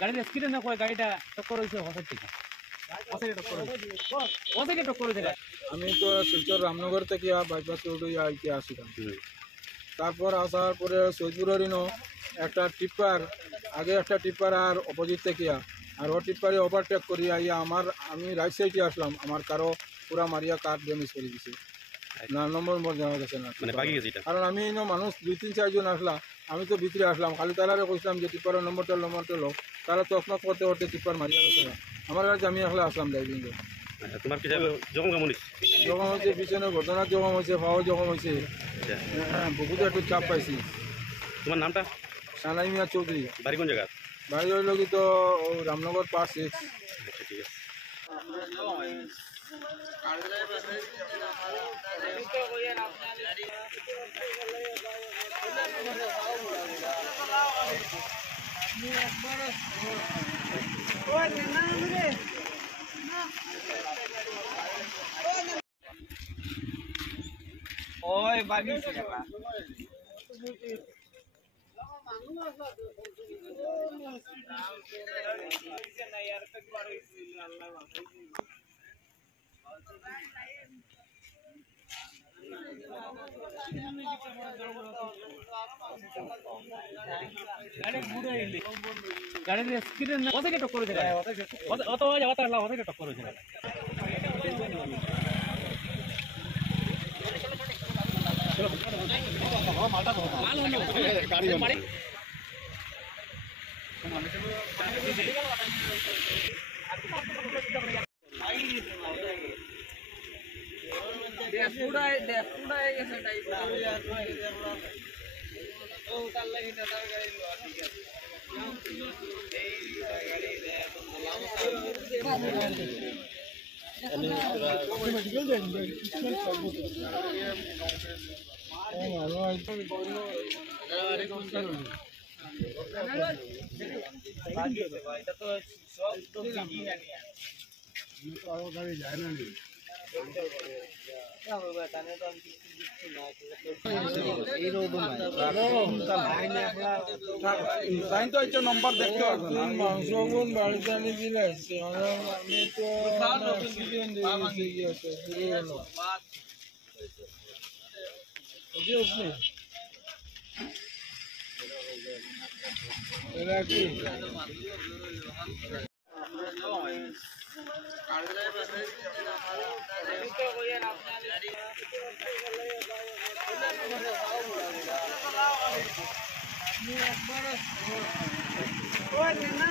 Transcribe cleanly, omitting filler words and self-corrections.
গাড়ির স্পিডে না কয় গাড়িটা টক্কর হয়েছে হঠাৎ থেকে টক্কর হয়েছে। আমি তো শিলচর রামনগর থেকে বাইপাস রোড হয়ে আইতে আসিলাম। তারপর আসার পরে সৈদপুরের একটা টিপ্পার আগে একটা টিপ্পার আর অপোজিট থেকে আর ও টিপ্পারে ওভারটেক করি আইয়া আমি রাইট সাইডে আসলাম, আমার কারো পুরা মারিয়া কার ড্যামেজ করে দিছে না, নম্বর দেওয়া গেছে না। কারণ আমি মানুষ 2-3-4 জন আসলাম, আমি তো ভিতরে আসলাম, খালি তারারে কইছিলাম যে টিপ্পারের নম্বরটা লো, তারা তখনক করতে করতে টিপ্পার মারিয়া গেছে না। আমার কাছে আমি আসলে আসলাম ড্রাইভিংয়ে। তোমার কি জখম কেমন জখম হয়েছে, পিছনে ঘটনা জখম হয়েছে, পাওয়া জখম হয়েছে, বহুত একটু চাপ পাইছি। তোমার নামটা? সানাই মিয়া চৌধুরী। বাড়ি কোন জায়গা? বাড়ি হইল কি তো রামনগর পাস 6। আচ্ছা, ঠিক আছে। ওই বাগিছে গাড়ির স্পিডে না কত টক্কর হয়েছে, অত টক্কর হয়েছে। নম্বর দেখতে মাংস বোন বাড়িতে আনি দিলে আমি তো এরা কি ওই না